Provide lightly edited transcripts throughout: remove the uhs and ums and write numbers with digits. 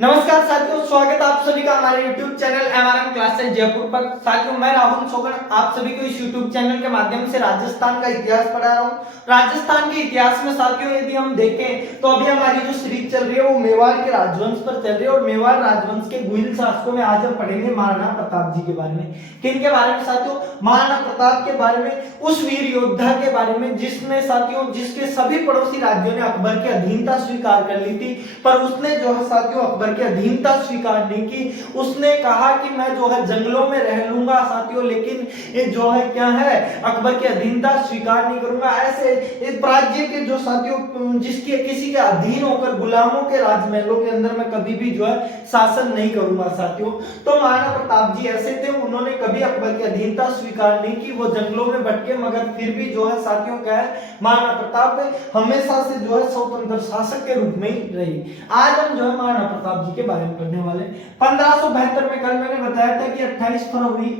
नमस्कार साथियों, स्वागत है आप सभी का हमारे YouTube channel MRM classes Jaipur पर। साथियों, मैं राहुल सोगन आप सभी को इस YouTube चैनल के माध्यम से राजस्थान का इतिहास पढ़ा रहा हूँ। राजस्थान के इतिहास में साथियों यदि हम देखें तो अभी हमारी जो सीरीज चल रही है वो मेवाड़ के राजवंश पर चल रही है और मेवाड़ राजवंश के गुहिल शासकों में आज हम पढ़ेंगे महाराणा प्रताप जी के बारे में। किनके बारे में साथियों? महाराणा प्रताप के बारे में, उस वीर योद्धा के बारे में जिसने साथियों जिसके सभी पड़ोसी राज्यों ने अकबर की अधीनता स्वीकार कर ली थी, पर उसने जो है साथियों अकबर की अधीनता स्वीकार नहीं की। उसने कहा कि मैं जो है जंगलों में रह लूंगा साथियों, लेकिन ये जो है क्या है, अकबर की अधीनता स्वीकार नहीं करूंगा। ऐसे इस राज्य के जो साथियों जिसके किसी के अधीन होकर गुलामों के राजमहलों के अंदर मैं कभी भी जो है शासन नहीं करूंगा साथियों। तो महाराणा प्रताप जी ऐसे थे, उन्होंने कभी अकबर की अधीनता स्वीकार नहीं की। वो जंगलों में भटके, मगर फिर भी जो है साथियों क्या है, महाराणा प्रताप हमेशा से जो है स्वतंत्र शासक के रूप में ही रही। आज हम जो है महाराणा प्रताप जी के बारे में पढ़ने वाले। 1572 में, कल मैंने बताया था कि 28 फरवरी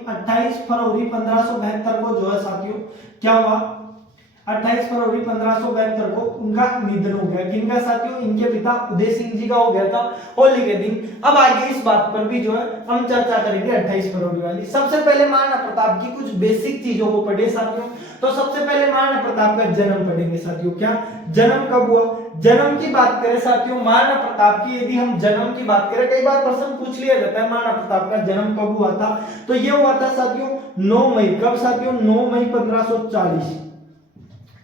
1572 को जो है साथियों क्या हुआ, 28 फरवरी 1572 को उनका निधन हो गया। किनका साथियों? इनके पिता उदय सिंह जी का हो गया था होली के दिन। अब आगे इस बात पर भी जो है हम चर्चा करेंगे 28 फरवरी वाली। सबसे पहले महाराणा प्रताप की कुछ बेसिक चीजों को पढ़े साथियों। तो सबसे पहले महाराणा प्रताप का जन्म पढ़ेंगे साथियों। क्या जन्म कब हुआ? जन्म की बात करें साथियों, महाराणा प्रताप की यदि हम जन्म की बात करें, कई बार प्रश्न पूछ लिया जाता है महाराणा प्रताप का जन्म कब हुआ था। तो ये हुआ था साथियों 9 मई। कब साथियों? 9 मई 1540।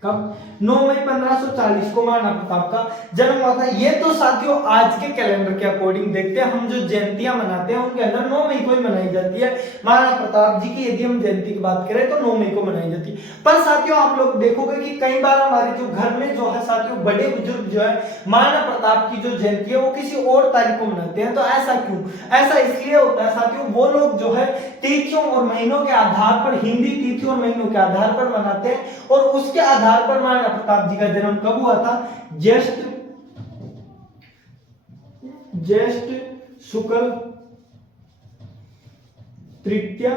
कब? 9 मई 1540 को महाराणा प्रताप का जन्म हुआ था। ये तो साथियों आज के कैलेंडर के अकॉर्डिंग देखते हैं, हम जो जयंतियां मनाते हैं उनके अंदर 9 मई को ही मनाई जाती है। महाराणा प्रताप जी की यदि हम जयंती की बात करें तो 9 मई को मनाई जाती है। पर साथियों आप लोग देखोगे कि कई बार हमारे जो घर में जो है साथियों बड़े बुजुर्ग जो है महाराणा प्रताप की जो जयंती है वो किसी और तारीख को मनाते हैं। तो ऐसा क्यों? ऐसा इसलिए होता है साथियों, वो लोग जो है तिथियों और महीनों के आधार पर, हिंदी तिथि और महीनों के आधार पर मनाते हैं और उसके आधार पर महाराणा प्रताप जी का जन्म कब हुआ था? ज्येष्ठ शुक्ल तृतीया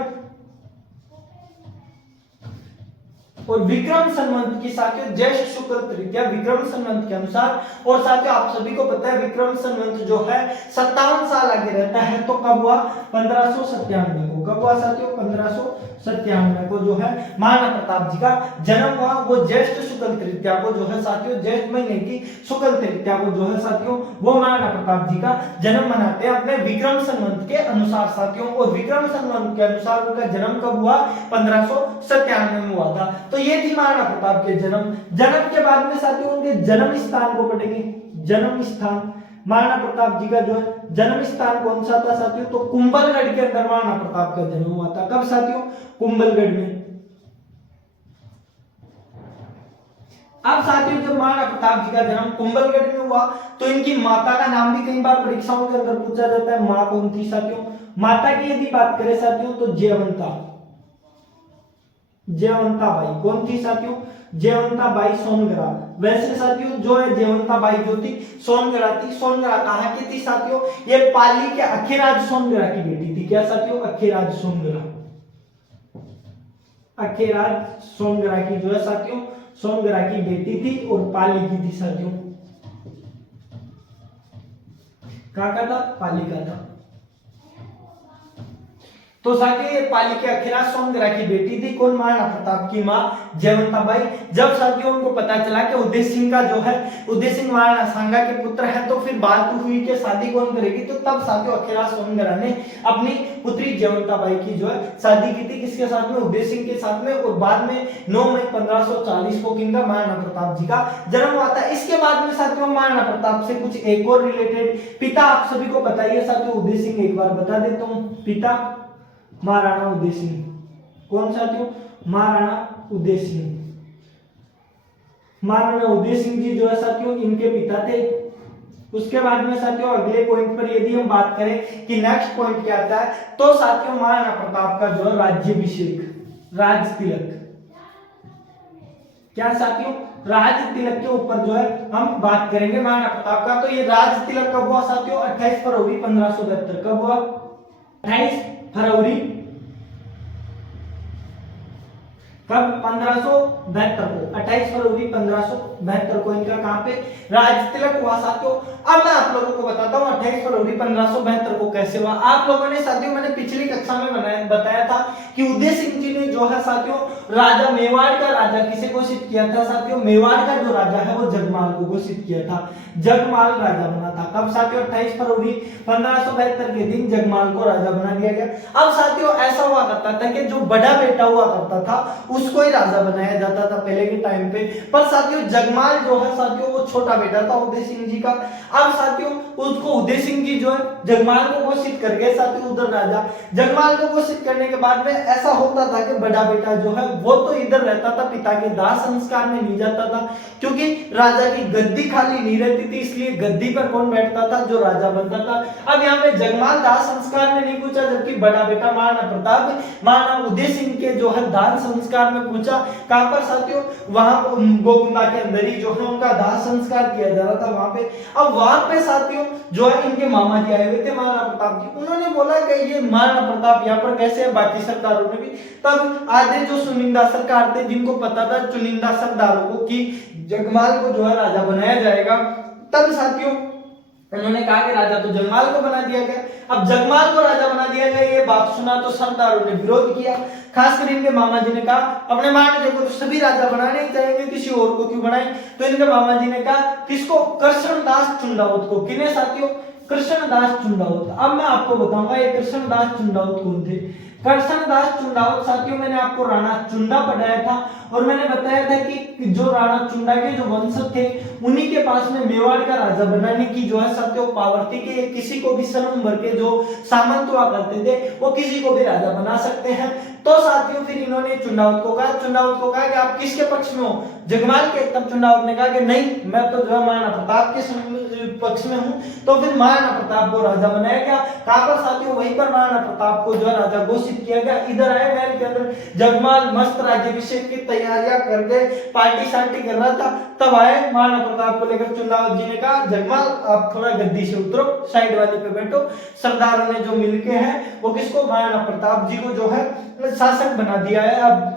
और विक्रम संवत की साथियों, ज्येष्ठ शुक्ल तृतीया विक्रम संवत के अनुसार। और साथियों आप सभी को पता है विक्रम संवत जो है 57 साल आगे रहता है। तो कब हुआ? 1597 को। कब हुआ साथियों? 1597 को जो है महाराणा प्रताप जी का जन्म हुआ। वो ज्येष्ठ शुक्ल तृतीया को जो है साथियों, ज्येष्ठ महीने की शुक्ल तृतीया को जो है साथियों वो महाराणा प्रताप जी का जन्म मनाते हैं अपने विक्रम संवत के अनुसार साथियों। और विक्रम संवत के अनुसार उनका जन्म कब हुआ? 1597 में हुआ था। तो ये थी महाराणा प्रताप के जन्म। जन्म के बाद में साथियों उनके जन्म स्थान को पढ़ेंगे। जन्म स्थान महाराणा प्रताप जी का जो है जन्म स्थान कौन सा था साथियों? तो कुंभलगढ़ के अंदर महाराणा प्रताप का जन्म हुआ था। कब साथियों? कुंभलगढ़ में। अब साथियों जब महाराणा प्रताप जी का जन्म कुंभलगढ़ में हुआ तो इनकी माता का नाम भी कई बार परीक्षाओं के अंदर पूछा जाता है। मां कौन थी साथियों? माता की यदि बात करें साथियों तो जयवंता बाई। कौन थी साथियों? जयवंता बाई सोनगरा। वैसे साथियों जो है जयवंता बाई जो थी सोनगरा थी। सोनगरा कहाँ की थी साथियों? ये पाली के अखेराज सोनगरा की बेटी थी। क्या साथियों? अखेराज सोनगरा। अखेराज सोनगरा की जो है साथियों सोनगरा की बेटी थी और पाली की थी साथियों। कहाँ का था? पाली का था। तो साथियों ये पाली के अखिराज सोनगरा की बेटी थी। कौन? महाराणा प्रताप की मां जयवंता बाई। जब साथियों उनको पता चला कि उदय सिंह का जो है, उदय सिंह महाराणा सांगा के पुत्र है, तो फिर बात हुई कि शादी कौन करेगी। तो तब साथियों अखिराज सोनगरा ने अपनी पुत्री जयवंता बाई की जो है शादी की थी। किसके साथ में? उदय सिंह के साथ में। और बाद में 9 मई 1540 को किनका? महाराणा प्रताप जी का जन्म हुआ था। इसके बाद में साथियों महाराणा प्रताप से कुछ एक और रिलेटेड। पिता आप सभी को पता ही है साथियों, उदय सिंह। एक बार बता देता हूं, पिता महाराणा उदय सिंह। कौन साथियों? महाराणा उदय सिंह। महाराणा उदय सिंह जी जो है साथियों इनके पिता थे। उसके बाद में साथियों अगले पॉइंट पर यदि हम बात करें कि नेक्स्ट पॉइंट क्या आता है, तो साथियों महाराणा प्रताप का जो है राज्याभिषेक, राज तिलक। क्या साथियों? राज तिलक के ऊपर जो है हम बात करेंगे महाराणा प्रताप का। तो ये राज तिलक कब हुआ साथियों? 28 फरवरी 1572। कब हुआ? 28 फरवरी कब? 1572 को। 28 फरवरी 1572 को इनका कहां पे राज तिलक हुआ साथियों। अब मैं आप लोगों को बताता हूं 28 फरवरी 1572 को कैसे हुआ? आप लोगों ने साथियों मैंने पिछली कक्षा में बताया था कि उदय सिंह जी ने जो है साथियों राजा मेवाड़ का राजा किसे घोषित किया था साथियों? मेवाड़ का जो राजा है वो जगमाल को घोषित किया था। जगमाल राजा बना था। कब साथियों? 28 फरवरी 1572 के दिन जगमाल को राजा बना दिया गया। अब साथियों ऐसा हुआ करता था कि जो बड़ा बेटा हुआ करता था उसको ही राजा बनाया जाता था पहले के टाइम पे। पर साथियों जगमाल जो है साथियों वो छोटा बेटा था उदय सिंह जी का। अब साथियों उसको उदय सिंह जी जो है जगमाल को घोषित कर गए साथियों उधर राजा। जगमाल को घोषित करने के बाद में ऐसा होता था कि बड़ा बेटा जो है वो तो इधर रहता था, पिता के दाह संस्कार में नहीं जाता था, क्योंकि राजा की गद्दी खाली नहीं रहती थी, इसलिए गद्दी पर कौन बैठता था? जो राजा बनता था। अब यहाँ पे जगमाल दाह संस्कार में नहीं पूछा, जबकि बड़ा बेटा महाराणा प्रताप महाराणा उदय सिंह के जो है दाह संस्कार में पूछा। कहां पर साथियों? वहां गोगुंदा के अंदर ही जो है उनका दाह संस्कार किया जा रहा था वहां पे। अब वहां पे साथियों जो है इनके मामा जी आए हुए थे महाराणा प्रताप जी। उन्होंने बोला कि ये महाराणा प्रताप यहाँ पर कैसे है? बाकी सरदारों ने भी तब आधे जो चुनिंदा सरकार थे जिनको पता था चुनिंदा सरदारों को कि जगमाल को जो है राजा बनाया जाएगा, तब साथियों उन्होंने कहा कि राजा तो जगमाल को बना दिया गया। अब जगमाल को राजा बना दिया गया, ये बात सुना तो सरदारों ने विरोध किया। खासकर इनके मामा जी ने कहा अपने महाराजे को तो सभी राजा बनाने ही चाहेंगे, किसी और को क्यों बनाए? तो इनके मामा जी ने कहा किसको? कृष्णदास चुंडावत को। किन्हें साथियों? कृष्णदास चुंडावत। अब मैं आपको बताऊंगा ये कृष्णदास चुंडावत कौन थे। कृष्णदास चुंडावत साथियों मैंने आपको राणा चुंडा पढ़ाया था और मैंने बताया था कि जो राणा चुंडा के जो वंशज थे उन्हीं के पास में मेवाड़ का राजा बनाने की जो है साथियों पावर थी कि किसी को भी सनम भर के जो सामंत हुआ करते थे वो किसी को भी राजा बना सकते हैं। तो साथियों फिर इन्होंने चुंडावत को कहा कि आप किसके पक्ष में हो? जगमाल के। तब चुंडावत ने कहा कि नहीं, मैं तो जो है महाराणा प्रताप के पक्ष में हूं। तो फिर महाराणा प्रताप को राजा बनाया गया। कहां पर साथियों? वहीं पर महाराणा प्रताप को जो है राजा घोषित किया गया। इधर आए महल के अंदर जगमाल मस्त राज्याभिषेक की तैयारियां करके पार्टी शार्टी कर रहा था, तब आए महाराणा प्रताप को लेकर चुंडावत जी ने कहा जगमाल आप थोड़ा गद्दी से उतरो, साइड वाले पे बैठो। सरदारों ने जो मिलके हैं वो किसको? महाराणा प्रताप जी को जो है शासक बना दिया है।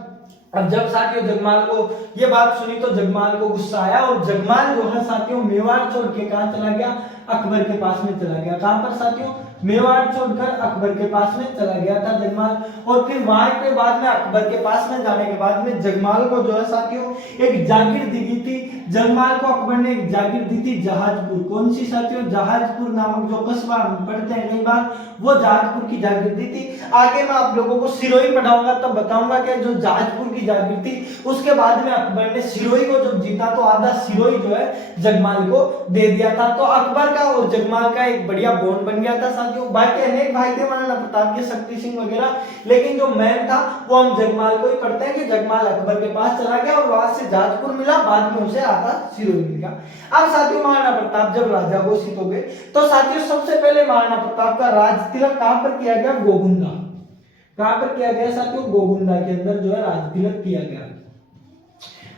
अब जब साथियों जगमाल को ये बात सुनी तो जगमाल को गुस्सा आया और जगमाल जो है साथियों मेवाड़ छोड़ के कहां चला गया? अकबर के पास में चला गया। कहां पर साथियों? मेवाड़ छोड़कर अकबर के पास में चला गया था जगमाल। और फिर वहां के बाद में अकबर के पास में जाने के बाद में जगमाल को जो है साथियों एक जागीर दी गई थी। जगमाल को अकबर ने एक जागीर दी थी जहाजपुर। कौन सी साथियों? जहाजपुर नामक जो कस्बा हम पढ़ते हैं कई बार, वो जहाजपुर की जागीर दी थी। आगे मैं आप लोगों को सिरोही पढ़ाऊंगा तब बताऊंगा कि जो जहाजपुर की जागीर थी उसके बाद में अकबर ने सिरोही को जब जीता तो आधा सिरोही जो है जगमाल को दे दिया था। तो अकबर का और जगमाल का एक बढ़िया बॉन्ड बन गया था साथियों। बाकी अनेक भाई थे महाराणा प्रताप के, शक्ति सिंह वगैरह, लेकिन जो मैन था वो हम जगमाल को ही पढ़ते हैं कि जगमाल अकबर के पास चला गया और वहां से जहाजपुर मिला, बाद में उसे आधा सिरोही मिल गया। अब साथियों महाराणा प्रताप जब राजा घोषित हो गए तो साथियों सबसे पहले महाराणा प्रताप का राज तिलक कहां पर किया गया? गोगुंदा। कहां पर किया गया साथियों? गोगुंदा के अंदर जो है राज तिलक किया गया।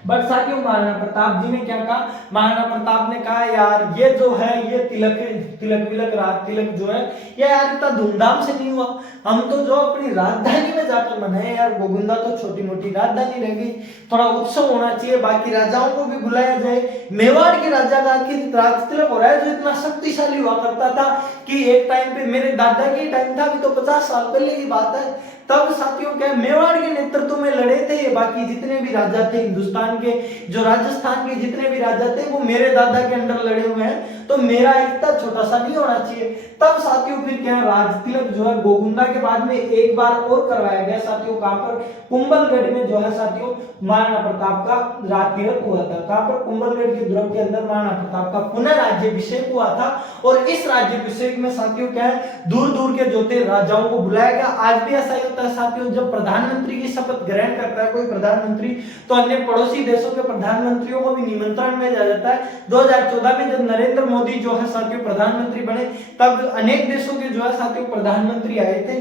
बट साथियों महाराणा प्रताप जी ने क्या कहा? महाराणा प्रताप ने कहा यार ये जो है ये तिलक राज तिलक जो है ये यार इतना धूमधाम से नहीं हुआ, हम तो जो अपनी राजधानी में जाकर मनाए यार, गोगुंदा तो छोटी मोटी राजधानी रह गई, थोड़ा उत्सव होना चाहिए, बाकी राजाओं को भी बुलाया जाए। मेवाड़ के राजा का राज तिलक हो रहा है जो इतना शक्तिशाली हुआ करता था कि एक टाइम पे मेरे दादा के टाइम था, अभी तो 50 साल पहले की बात है, तब साथियों क्या मेवाड़ के नेतृत्व में लड़े थे। बाकी जितने भी राजा थे हिंदुस्तान के, जो राजस्थान के जितने भी राजा थे वो मेरे दादा के अंडर लड़े हुए हैं, तो मेरा इतना छोटा सा नहीं होना चाहिए। तब साथियों फिर क्या राज तिलक जो है गोगुंदा के बाद में एक बार और करवाया गया साथियों। कहां पर? कुंभलगढ़ में जो है साथियों महाराणा प्रताप का राज तिलक हुआ था। कहां पर? कुंभलगढ़ के दुर्ग के अंदर महाराणा प्रताप का पुनः राज्याभिषेक हुआ था। और इस राज्याभिषेक में साथियों क्या है दूर दूर के जो थे राजाओं को बुलाया गया। आज भी ऐसा ही होता है साथियों, जब प्रधानमंत्री की शपथ ग्रहण करता है कोई प्रधानमंत्री तो अन्य पड़ोसी देशों के प्रधानमंत्रियों को भी निमंत्रण भेजा जाता है। 2014 में जब नरेंद्र मोदी जो है साथियों प्रधानमंत्री बने तब अनेक देशों के जो है साथियों प्रधानमंत्री आए थे।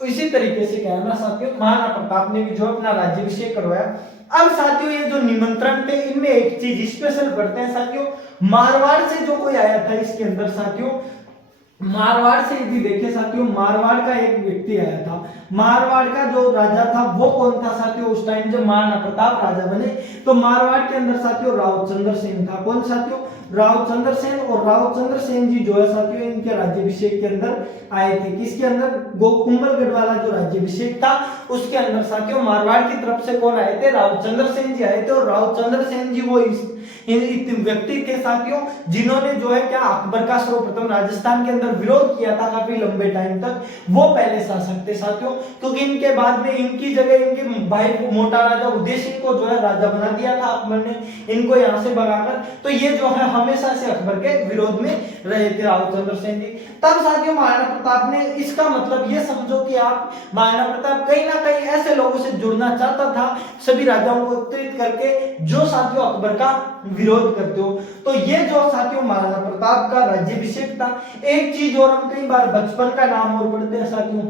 तो इसी तरीके से क्या है ना साथियों महाराणा प्रताप ने भी जो अपना राज्याभिषेक करवाया। अब साथियों ये जो निमंत्रण थे इनमें एक चीज स्पेशल पढ़ते हैं साथियों, मारवाड़ से जो कोई आया था इसके अंदर साथियों, मारवाड़ से यदि देखें साथियों मारवाड़ का एक व्यक्ति आया था। मारवाड़ का जो राजा था वो कौन था साथियों? उस टाइम जब महाराणा प्रताप राजा बने तो मारवाड़ के अंदर साथियों राव चंद्र सेन था। कौन साथियों? रावचंद्र सेन, और रावचंद्र सेन जी जो है साथियों इनके राज्याभिषेक के अंदर आए थे। किसके अंदर? कुंभलगढ़ वाला जो राज्याभिषेक था उसके अंदर साथियों मारवाड़ की तरफ से कौन आए थे? रावचंद्र सेन जी आए थे। और रावचंद्र सेन जी वो व्यक्ति थे साथियों जिन्होंने जो है क्या अकबर का सर्वप्रथम राजस्थान के अंदर विरोध किया था काफी लंबे टाइम तक। वो पहले शासक थे साथियों, क्योंकि इनके बाद में इनकी जगह इनके भाई मोटा राजा उदय सिंह को जो है राजा बना दिया था अकबर ने, इनको यहाँ से भगाकर। तो ये जो है हमेशा से अकबर के विरोध में रहे थे रावचंद्र सेन जी। तब साथियों महाराणा प्रताप ने, इसका मतलब ये समझो कि आप महाराणा प्रताप कहीं ना कहीं ऐसे लोगों से जुड़ना चाहता था, सभी राजाओं को एकत्रित करके जो साथियों अकबर का विरोध करते हो। तो ये जो साथियों महाराणा प्रताप का राज्याभिषेक था। एक चीज और हम कई बार बचपन का नाम और पढ़ते हैं साथियों,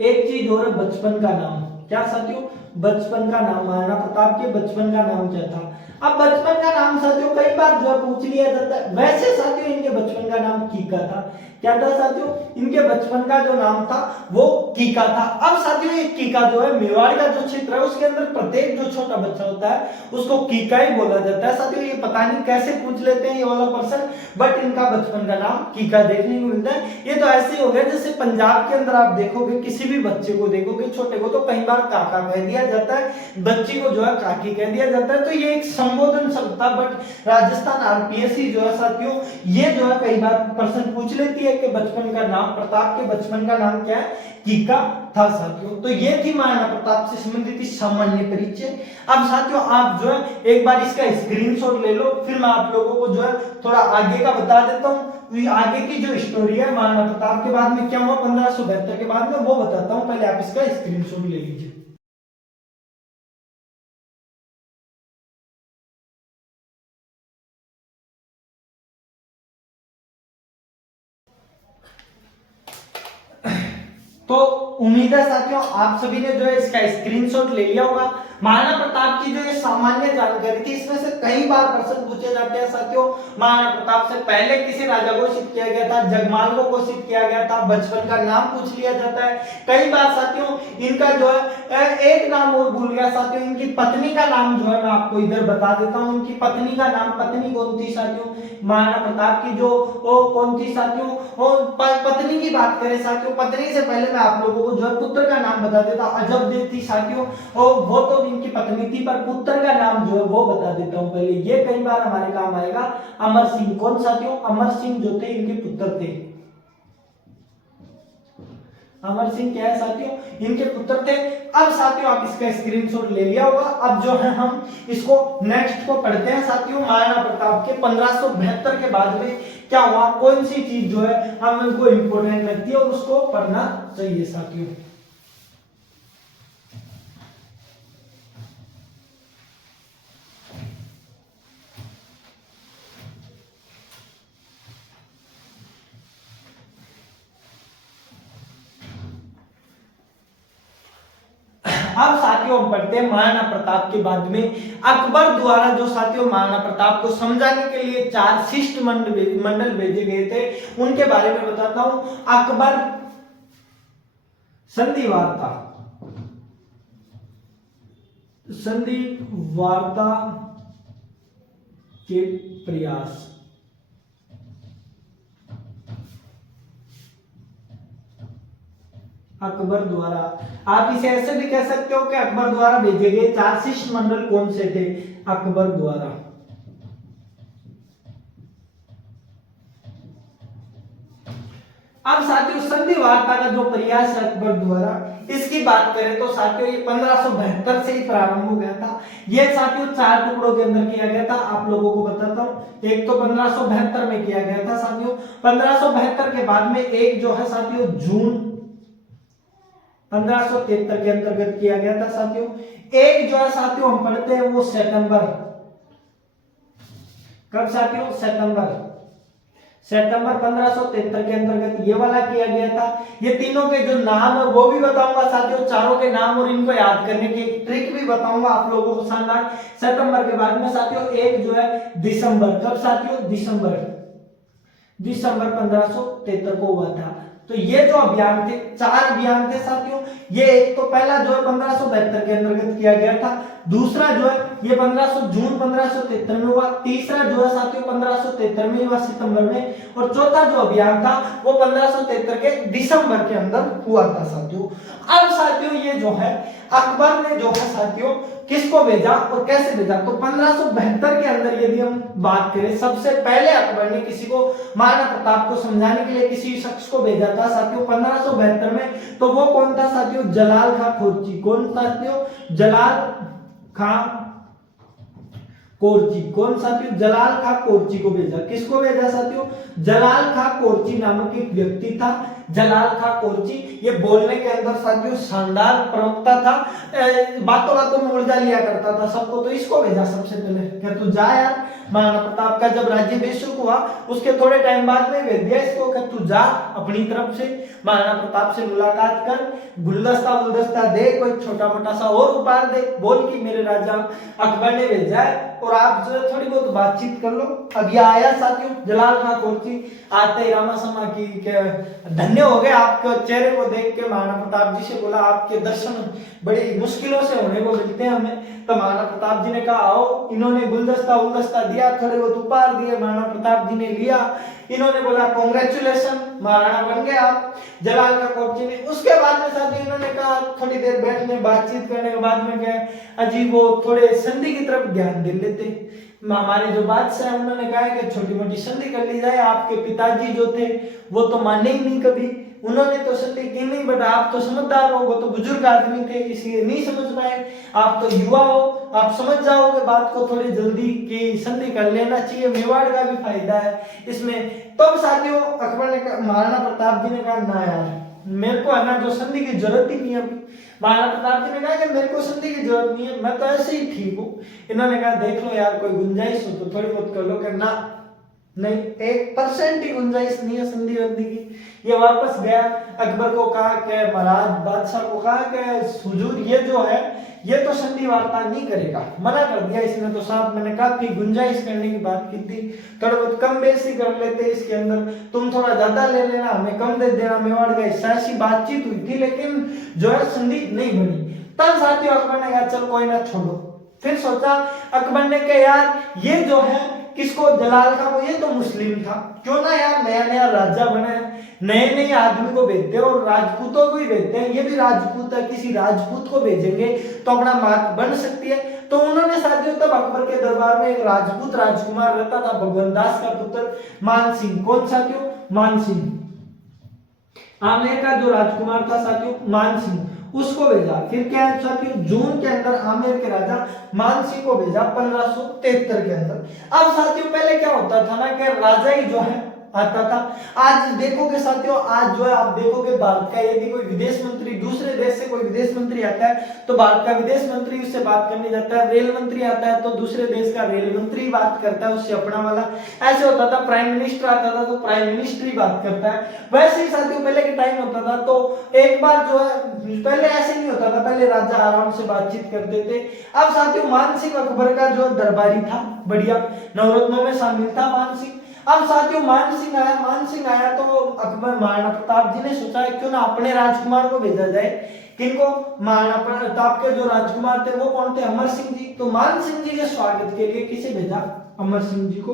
एक चीज और बचपन का नाम, क्या साथियों? बचपन का नाम। महाराणा प्रताप के बचपन का नाम क्या था? अब बचपन का नाम साथियों कई बार जो है पूछ लिया जाता है। वैसे साथियों इनके बचपन का नाम कीका था। क्या था साथियों? इनके बचपन का जो नाम था वो कीका था। अब साथियों ये कीका जो है मेवाड़ का जो क्षेत्र है उसके अंदर प्रत्येक जो छोटा बच्चा होता है उसको कीका ही बोला जाता है साथियों। ये पता नहीं कैसे पूछ लेते हैं ये वाला पर्सन, बट इनका बचपन का नाम कीका देखने को मिलता है। ये तो ऐसे हो गया जैसे पंजाब के अंदर आप देखोगे किसी भी बच्चे को देखोगे छोटे को तो कई बार काका कह दिया जाता है, बच्ची को जो है काकी कह दिया जाता है। तो ये एक संबोधन शब्द था, बट राजस्थान आरपीएससी जो है साथियों ये जो है कई बार प्रश्न पूछ लेती है कि बचपन का नाम, प्रताप के बचपन का नाम क्या है? कीका था साथियों। तो ये थी महाराणा प्रताप से संबंधित सामान्य परिचय। अब साथियों आप जो है एक बार इसका स्क्रीनशॉट ले लो, फिर मैं आप लोगों को जो है थोड़ा आगे का बता देता हूँ। आगे की जो स्टोरी है महाराणा प्रताप के बाद में क्या हुआ 1572 के बाद में वो बताता हूँ, पहले आप इसका स्क्रीनशॉट ले लीजिए। तो उम्मीद है साथियों आप सभी ने जो है इसका स्क्रीनशॉट ले लिया होगा। महाराणा प्रताप की जो ये सामान्य जानकारी थी इसमें से कई बार प्रश्न पूछे जाते हैं साथियों। महाराणा प्रताप से पहले किसे राजा घोषित किया गया था? जगमाल को घोषित किया गया था। बचपन का नाम पूछ लिया जाता है कई बार साथियों। इनका जो है एक नाम और भूल गया साथियों, इनकी पत्नी का नाम जो है मैं आपको इधर बता देता हूँ। इनकी पत्नी का नाम, पत्नी कौन थी साथियों? महाराणा प्रताप की जो कौन थी साथियों? पत्नी की बात करें साथियों, पत्नी से पहले मैं आप लोगों को जो है पुत्र का नाम बता देता हूं। अजबदेव थी साथियों, और वो तो इनकी पत्नी थी, पर पुत्र का नाम जो है वो बता देता हूं पहले। ये कई बार हमारे काम आएगा। अमर सिंह। कौन साथियों? अमर सिंह जो थे इनके पुत्र थे। अमर सिंह क्या है साथियों? इनके पुत्र थे। अब साथियों आप इसका स्क्रीनशॉट ले लिया होगा। अब जो है हम इसको नेक्स्ट को पढ़ते हैं साथियों। महाराणा प्रताप के 1572 के बाद में क्या हुआ, कौन सी चीज जो है हम इनको इंपॉर्टेंट लगती है और उसको पढ़ना चाहिए साथियों। अब साथियों हम पढ़ते हैं महाराणा प्रताप के बाद में अकबर द्वारा जो साथियों महाराणा प्रताप को समझाने के लिए 4 शिष्ट मंडल भेजे गए थे उनके बारे में बताता हूं। अकबर संधि वार्ता, संधि वार्ता के प्रयास। अकबर द्वारा, आप इसे ऐसे भी कह सकते हो कि अकबर द्वारा भेजे गए 4 शिष्ट मंडल कौन से थे? अकबर द्वारा। अब साथियों संधि वार्ता का जो प्रयास है अकबर द्वारा, इसकी बात करें तो साथियों ये 1572 से ही प्रारंभ हो गया था। ये साथियों 4 टुकड़ों के अंदर किया गया था। आप लोगों को बताता हूं, एक तो 1572 में किया गया था साथियों। 1572 के बाद में एक जो है साथियों जून 1573 के अंतर्गत किया गया था साथियों। एक जो है साथियों हम पढ़ते हैं वो सितंबर, कब साथियों? सितंबर 1573 के अंतर्गत ये वाला किया गया था। ये तीनों के जो नाम है वो भी बताऊंगा साथियों, चारों के नाम और इनको याद करने की एक ट्रिक भी बताऊंगा आप लोगों को शानदार। सितंबर के बाद में साथियों एक जो है दिसंबर, कब साथियों? दिसंबर 1573 को हुआ था। तो ये जो अभियान थे, 4 अभियान थे साथियों। ये एक तो पहला जो है 1572 के अंतर्गत किया गया था। दूसरा जो है ये 1500 जून 1573 में हुआ, तीसरा जो है साथियों 1573 में हुआ सितंबर में, और चौथा जो अभियान था वो 1573 के दिसंबर के अंदर हुआ था साथियों। अब साथियों ये जो है अकबर ने जो है साथियों किसको भेजा और कैसे भेजा, तो 1572 के अंदर यदि हम बात करें, सबसे पहले अकबर ने किसी को महाराणा प्रताप को समझाने के लिए किसी शख्स को भेजा था साथियों 1572 में, तो वो कौन था साथियों, जलाल खां कोरची। कौन साथियों, जलाल खां कोरची। कौन साथियों, जलाल खां कोरची को भेजा। किसको भेजा साथियों, जलाल खां कोरची नामक एक व्यक्ति था, जलाल खां कोरची। ये बोलने के अंदर साथियों शानदार प्रवक्ता था, बातों बातों में उलझा लिया करता था सबको, तो इसको भेजा सबसे पहले, क्या तू जा यार, महाराणा प्रताप का जब राज्याभिषेक हुआ उसके थोड़े टाइम बाद में भेज दिया इसको कि तू जा अपनी तरफ से महाराणा प्रताप से मुलाकात कर, गुलदस्ता दे, कोई छोटा मोटा सा और उपहार दे, बोल कि मेरे राजा अकबर ने भेजा है और आप जो थोड़ी बहुत बातचीत कर लो। अब ये आया साथियों जलाल खां कोरची, आते ही रामा समा की धन्य हो गए आपके चेहरे को देख के, महाराणा प्रताप जी से बोला आपके दर्शन बड़ी मुश्किलों से होने को मिलते हैं हमें, तो महाराणा प्रताप जी ने कहा आओ। इन्होंने गुलदस्ता दिया, थोड़े बहुत उपहार दिए, महाराणा प्रताप जी ने लिया, इन्होंने बोला कांग्रेचुलेशन महाराणा बन गए आप, जलाल खां कोरची ने। उसके बाद में साथ इन्होंने कहा थोड़ी देर बैठने बातचीत करने के बाद में क्या अजीब वो थोड़े संधि की तरफ ध्यान दे लेते, हमारे जो बादशाह है उन्होंने कहा कि छोटी मोटी संधि कर ली जाए, आपके पिताजी जो थे वो तो माने ही नहीं कभी, उन्होंने तो संधि की नहीं, बट आप तो समझदार हो, वो तो बुजुर्ग आदमी थे इसलिए नहीं समझ पाए, आप तो युवा हो, आप समझ जाओगे बात को, थोड़ी जल्दी की संधि कर लेना चाहिए, मेवाड़ का भी फायदा है इसमें। तब साथियों अकबर ने कहा, महाराणा प्रताप जी ने कहा ना यार मेरे को है ना जो संधि की जरूरत ही नहीं है अभी। महाराणा प्रताप जी ने कहा कि मेरे को संधि की जरूरत नहीं है, मैं तो ऐसे ही ठीक हूँ। इन्होंने कहा देख लो यार कोई गुंजाइश हो तो थोड़ी बहुत कर लो, कि ना नहीं 1% ही गुंजाइश नहीं है संधि वंधि की। ये वापस गया, अकबर को कहा कि महाराज बादशाह को कहा कि हुजूर ये जो है ये तो संधि वार्ता नहीं करेगा, मना कर दिया इसने तो साहब, मैंने काफी गुंजाइश करने की बात की थी, थोड़ा बहुत कम बेसी कर लेते इसके अंदर, तुम थोड़ा ज्यादा ले लेना हमें कम दे देना, मेवाड़ का हिस्सा, ऐसी बातचीत हुई थी लेकिन जो है संधि नहीं बनी। तब साथियों अकबर ने कहा चल कोई ना छोड़ो। फिर सोचा अकबर ने कहा यार ये जो है किसको, जलाल खां को, ये तो मुस्लिम था, क्यों ना यार नया नया राजा बना है, नए नए आदमी को भेजते हैं और राजपूतों को ही भेजते हैं, ये भी राजपूत है, किसी राजपूत को भेजेंगे तो अपना मार्ग बन सकती है। तो उन्होंने साथियों तब अकबर के दरबार में एक राजपूत राजकुमार रहता था, भगवंत दास का पुत्र मान सिंह। कौन साथियों, मान सिंह, आमेर का जो राजकुमार था साथियों मान सिंह, उसको भेजा। फिर क्या है साथियों, जून के अंदर आमेर के राजा मान सिंह को भेजा 1573 के अंदर। अब साथियों पहले क्या होता था ना कि राजा ही जो है आता था। आज देखोगे साथियों, आज जो है आप देखोगे भारत का यदि कोई विदेश मंत्री दूसरे देश से कोई विदेश मंत्री आता है तो भारत का विदेश मंत्री उससे बात करने जाता है, रेल मंत्री आता है तो दूसरे देश का रेल मंत्री बात करता है उससे अपना वाला, ऐसे होता था। प्राइम मिनिस्टर आता था तो प्राइम मिनिस्टर ही बात करता है। वैसे ही साथियों पहले के टाइम होता था, तो एक बार जो है पहले ऐसे नहीं होता था, पहले राजा आराम से बातचीत करते थे। अब साथियों मान सिंह अकबर का जो दरबारी था, बढ़िया नवरत्नों में शामिल था मान सिंह। अब साथियों मान सिंह आया तो अकबर महाराणा प्रताप जी ने सोचा क्यों ना अपने राजकुमार को भेजा जाए। किनको, महाराणा प्रताप के जो राजकुमार थे वो कौन थे, अमर सिंह जी। तो मान सिंह जी के स्वागत के लिए किसे भेजा, अमर सिंह जी को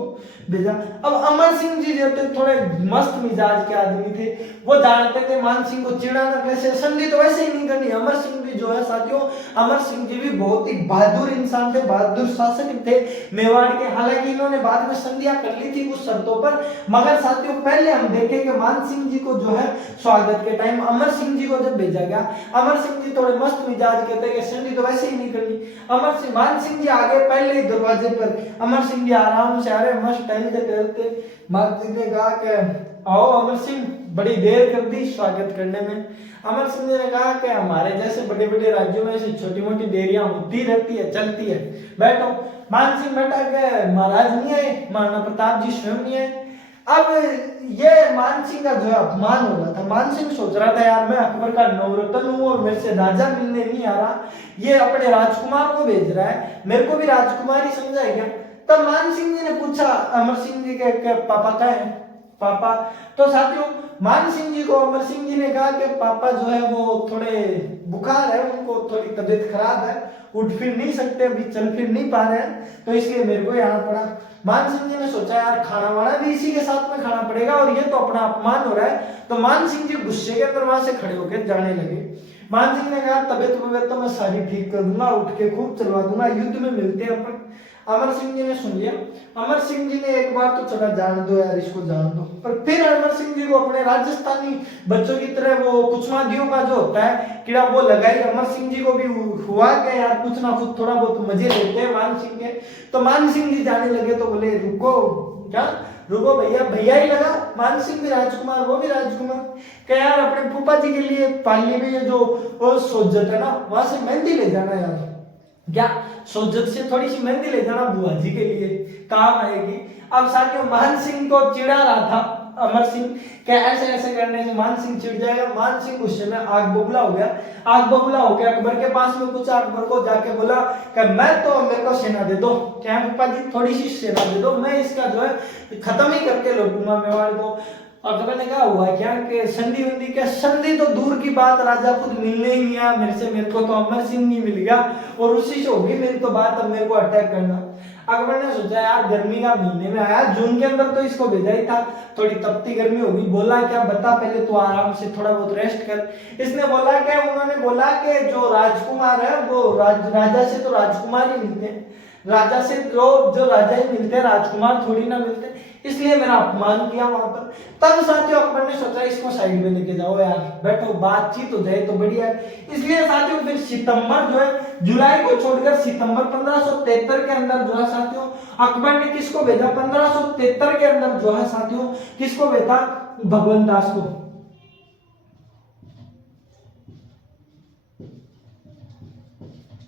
भेजा। अब अमर सिंह जी जो थे थोड़े मस्त मिजाज के आदमी थे, वो जानते थे मान सिंह को चिढ़ाना कैसे, संधि तो वैसे ही नहीं करनी। अमर सिंह जी जो है साथियों, अमर सिंह जी भी बहुत ही बहादुर इंसान थे, बहादुर शासक थे मेवाड़ के। हालांकि इन्होंने बाद में संधियां कर ली थी कुछ शर्तों पर, मगर साथियों पहले हम देखें कि मान सिंह जी को जो है स्वागत के टाइम अमर सिंह जी को जब भेजा गया, अमर सिंह जी थोड़े मस्त मिजाज के थे कि संधि तो वैसे ही नहीं करनी। मान सिंह जी आगे पहले ही दरवाजे पर, अमर सिंह जी आराम से आ रहे मस्त टहलते टहलते, मान सिंह ने कहा कि आओ अमर सिंह, बड़ी देर कर दी स्वागत करने में। अमर सिंह ने कहा कि हमारे जैसे बड़े बड़े राज्यों में ऐसी छोटी मोटी देरियां होती रहती है, चलती है, बैठो। मान सिंह बैठा के महाराज नहीं आए, महाराणा प्रताप जी स्वयं नहीं आए। अब ये मान सिंह का जो अपमान हो रहा था, मान सिंह सोच रहा था यार मैं अकबर का नवरत्न हूं और मेरे से राजा मिलने नहीं आ रहा, ये अपने राजकुमार को भेज रहा है, मेरे को भी राजकुमार ही समझाएगा। तब मान सिंह जी ने पूछा अमर सिंह जी के पापा क्या है, पापा। तो साथियों मान सिंह जी को अमर सिंह जी ने कहा कि पापा जो है वो थोड़े बुखार है, उनको थोड़ी तबीयत खराब है, उठ फिर नहीं सकते, अभी चल फिर नहीं पा रहे हैं, तो इसलिए मेरे को यहाँ पड़ा। मान सिंह जी ने सोचा यार खाना वाना भी इसी के साथ में खाना पड़ेगा और ये तो अपना अपमान हो रहा है, तो मान सिंह जी गुस्से के अंदर वहां से खड़े होकर जाने लगे। मान सिंह ने कहा तबियत तो मैं सारी ठीक कर दूंगा, उठ के खूब चलवा दूंगा, युद्ध में मिलते हैं अपन। अमर सिंह जी ने सुन लिया। अमर सिंह जी ने एक बार तो चला जान दो यार, इसको जान दो, पर फिर अमर सिंह जी को अपने राजस्थानी बच्चों की तरह वो कुचमादियों का जो होता है कीड़ा वो लगाई। अमर सिंह जी को भी हुआ कि यार कुछ ना कुछ थोड़ा बहुत मजे लेते हैं मान सिंह के, तो मान सिंह जी जाने लगे तो बोले रुको, क्या रुको भैया, भैया ही लगा, मान सिंह भी राजकुमार वो भी राजकुमार, क्या यार अपने फूफा जी के लिए पाली में ये जो सोजत है ना वहां से मेहंदी ले जाना यार, क्या सोजत से थोड़ी सी मेहंदी ले जाना बुआ जी के लिए काम आएगी। अब साथियों मान सिंह को चिढ़ा रहा था अमर सिंह, क्या ऐसे ऐसे करने से मान सिंह चिढ़ जाएगा। मान सिंह गुस्से में आग बबूला हो गया। आग बबूला होकर अकबर के पास में कुछ, अकबर को जाके बोला कि मैं तो मेरे को सेना दे दो, क्या पापा जी थोड़ी सी सेना दे दो, मैं इसका जो है खत्म ही करके लौटूंगा मेवाड़ को। अकबर ने कहा हुआ क्या कि संधि वंधि, क्या संधि तो दूर की बात, राजा खुद मिलने ही नहीं आया मेरे से, मेरे को तो अमर सिंह नहीं मिल गया और उसी से होगी मेरी तो बात, अब मेरे को अटैक करना। अकबर ने सोचा यार गर्मी का महीने में आया, जून के अंदर तो इसको भेजा ही था, थोड़ी तपती गर्मी होगी, बोला क्या बता पहले तो आराम से थोड़ा बहुत रेस्ट कर। इसने बोला क्या, उन्होंने बोला कि जो राजकुमार है वो राजा से तो राजकुमार ही मिलते हैं, राजा से जो राजा ही मिलते हैं, राजकुमार थोड़ी ना मिलते, इसलिए मेरा अपमान किया वहां पर। तब साथियों अकबर ने सोचा इसको साइड में लेके जाओ यार, बैठो बातचीत हो जाए तो बढ़िया है। इसलिए साथियों फिर सितंबर जो है, जुलाई को छोड़कर सितंबर 1573 के अंदर जो है साथियों अकबर ने किसको भेजा, 1573 के अंदर जो है साथियों किसको भेजा, भगवंत दास को।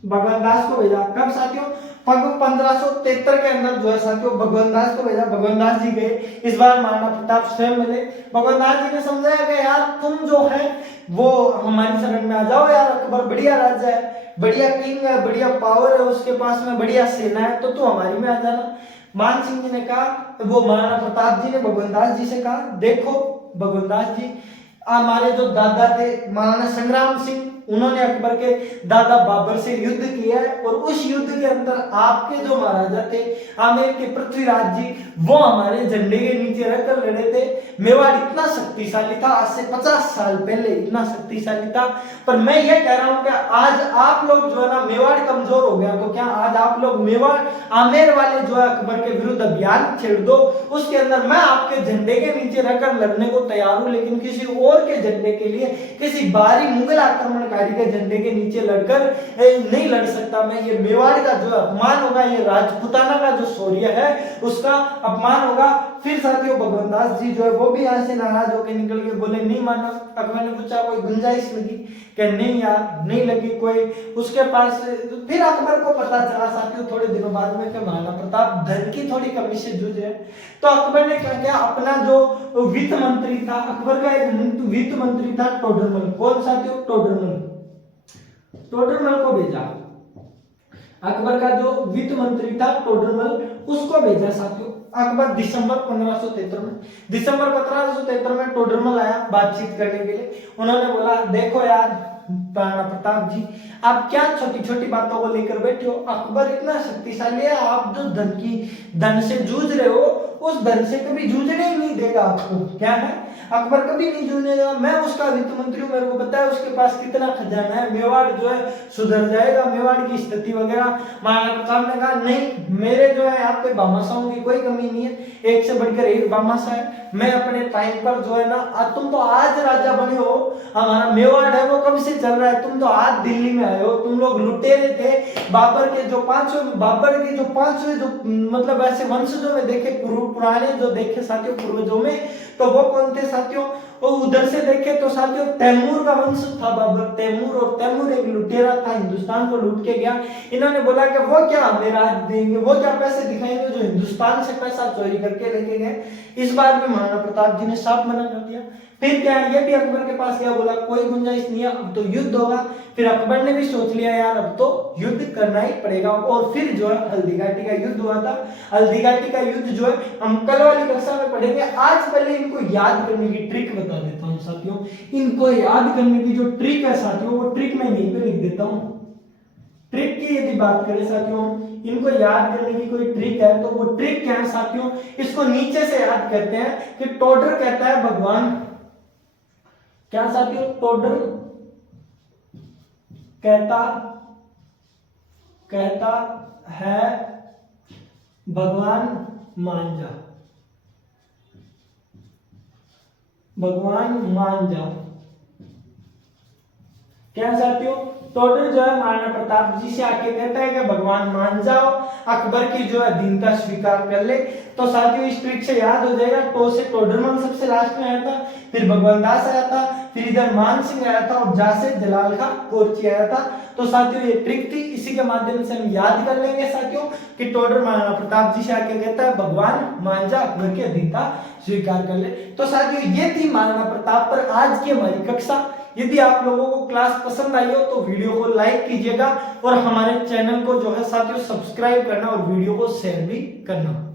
भगवान दास को भेजा। कब साथियों, 1573 के अंदर जो है साथियों भगवान दास को भेजा। भगवान दास जी गए, इस बार महाराणा प्रताप स्वयं मिले। भगवान दास जी ने समझाया कि यार तुम जो है वो हमारी शरण में आ जाओ यार, अकबर बढ़िया राजा है, बढ़िया किंग है, बढ़िया पावर है उसके पास में, बढ़िया सेना है, तो तू हमारी में आ जाना। मान सिंह जी ने कहा, वो महाराणा प्रताप जी ने भगवान दास जी से कहा देखो भगवान दास जी, हमारे जो दादा थे महाराणा संग्राम सिंह, उन्होंने अकबर के दादा बाबर से युद्ध किया है और उस युद्ध के अंदर आपके जो महाराजा थे आमेर के पृथ्वीराज जी, वो हमारे झंडे के नीचे रहकर लड़े थे। मेवाड़ इतना शक्तिशाली था, आज से 50 साल पहले इतना शक्तिशाली था, पर मैं ये कह रहा हूं कि आज आप लोग जो है ना, मेवाड़ कमजोर हो गया, तो क्या आज आप लोग मेवाड़ आमेर वाले जो है अकबर के विरुद्ध अभियान छेड़ दो, उसके अंदर मैं आपके झंडे के नीचे रहकर लड़ने को तैयार हूं, लेकिन किसी और के झंडे के लिए, किसी बाहरी मुगल आक्रमणकारी के झंडे के नीचे लड़कर नहीं लड़ सकता मैं। ये मेवाड़ का जो अपमान होगा, ये राजपुताना का जो शौर्य है उसका अपमान होगा। फिर साथियों भगवान दास जी जो है वो भी यहाँ से नाराज होकर निकल गए, बोले नहीं माना। अकबर ने पूछा कोई गुंजाइश लगी, कि नहीं यार नहीं लगी कोई उसके पास। फिर अकबर को पता चला साथियों थोड़े दिनों बाद में कि महाराणा प्रताप धन की थोड़ी कमी से जूझ रहे, तो अकबर ने क्या किया, अपना जो वित्त मंत्री था, अकबर का एक वित्त मंत्री था टोडरमल, कौन साथियों, टोडरमल को भेजा। अकबर का जो वित्त मंत्री था टोडरमल, उसको भेजा साथियों। अकबर दिसंबर 1573 में टोडरमल आया बातचीत करने के लिए। उन्होंने बोला देखो यार महाराणा प्रताप जी, आप क्या छोटी छोटी बातों को लेकर बैठे हो, अकबर इतना शक्तिशाली है, आप जो धन से जूझ रहे हो उस धन से कभी जूझने ही नहीं देगा आपको, क्या है अकबर कभी नहीं जूझने देगा। मैं उसका वित्त मंत्री हूं, मेरे को पता है उसके पास कितना खजाना है, मेवाड़ जो है सुधर जाएगा, मेवाड़ की स्थिति वगैरह। महाराणा प्रताप ने कहा नहीं, मेरे जो है यहाँ पे बामाशाहों की कोई कमी नहीं है, एक से बढ़कर एक बामाशाह है, मैं अपने टाइम पर जो है ना, तुम तो आज राजा बने हो, हमारा मेवाड़ है वो कब से चल रहा है, तुम तो आज दिल्ली में आए हो, तुम लोग लुटेरे थे। बाबर के जो पांचवें जो मतलब ऐसे वंशजों में देखे, पुराने जो देखे साथियों पूर्वजों में, तो वो कौन थे साथियों, वो उधर से देखे तो साथियों तैमूर का वंश था बाबर, तैमूर, और तैमूर एक लुटेरा था, हिंदुस्तान को लूट के गया। इन्होंने बोला कि वो क्या हमें राज देंगे, वो क्या पैसे दिखाएंगे जो हिंदुस्तान से पैसा चोरी करके लेके गए। इस बार भी महाराणा प्रताप जी ने साफ मना कर दिया। फिर क्या है, ये भी अकबर के पास गया, बोला कोई गुंजाइश नहीं है, अब तो युद्ध होगा। फिर अकबर ने भी सोच लिया यार अब तो युद्ध करना ही पड़ेगा, और फिर जो है हल्दी घाटी का युद्ध हुआ था। हल्दी घाटी का युद्ध जो है हम कल वाली कक्षा में पढ़ेंगे। आज पहले इनको याद करने की ट्रिक बता देता हूँ साथियों। इनको याद करने की जो ट्रिक है साथियों, वो ट्रिक मैं यहीं पे लिख देता हूँ। ट्रिक की यदि बात करें साथियों, इनको याद करने की कोई ट्रिक है तो वो ट्रिक क्या है साथियों, इसको नीचे से याद करते हैं कि टोडर कहता है भगवान, क्या साथियों, टोडर कहता है भगवान मान जा, भगवान मान जा। क्या साथियों, टोडर जो है महाराणा प्रताप जी से आके कहता है कि भगवान मान जाओ, अकबर की जो है दीनता स्वीकार कर ले। तो साथियों इस ट्रिक से याद हो जाएगा, टो से टोडरमल सबसे लास्ट में आया था, फिर भगवान दास आया था, फिर इधर मान सिंह आया था, और जा से जलाल खां कोरची आया था। तो साथियों ये ट्रिक थी, इसी के माध्यम से हम याद कर लेंगे साथियों कि टोडर महाराणा प्रताप जी से आके कहता है भगवान मान जा, अकबर की अधीनता स्वीकार कर ले। तो साथियों ये थी महाराणा प्रताप पर आज की हमारी कक्षा। यदि आप लोगों को क्लास पसंद आई हो तो वीडियो को लाइक कीजिएगा, और हमारे चैनल को जो है साथियों सब्सक्राइब करना और वीडियो को शेयर भी करना।